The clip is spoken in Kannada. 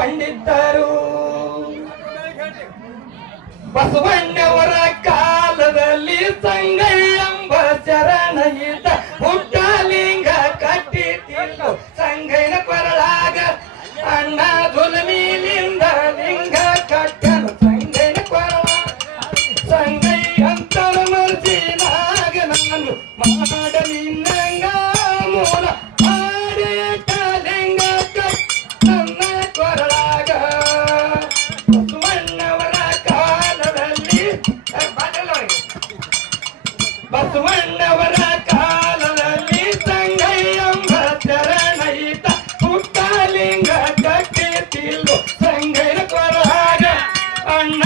ಪಂಡಿತರು ಬಸವಣ್ಣವರ ಕಾಲದಲ್ಲಿ ಸಂಗಯ್ಯಂಬ ಶರಣ ಇದ್ದ ಹುಟ್ಟಲಿಂಗ ಕಟ್ಟಿತಿಲ್ಲ ಸಂಗಯ್ಯನ ಕೊರಳಾಗ ಅಣ್ಣ ದುಲ್ಮಿಲಿಂದ ಲಿಂಗ ಕಟ್ಟನು ಸಂಗಯ್ಯನ ಕೊರಳ ಸಂಗಯ್ಯ ಅಂತ ಮರ್ಜಿನಾಗ ನಾನು ಮಾಡಲಿ ನಂಗ ಮೂಲ ಬಸವಣ್ಣವರ ಕಾಲದಲ್ಲಿ ಸಂಗಯ್ಯಂಬ ಚರಣೈತ ಪುಟ್ಟಲಿಂಗ ಕಟ್ಟಿತಿಲು ಸಂಗಯ್ಯ ಕೊರಾಗ ಅಣ್ಣ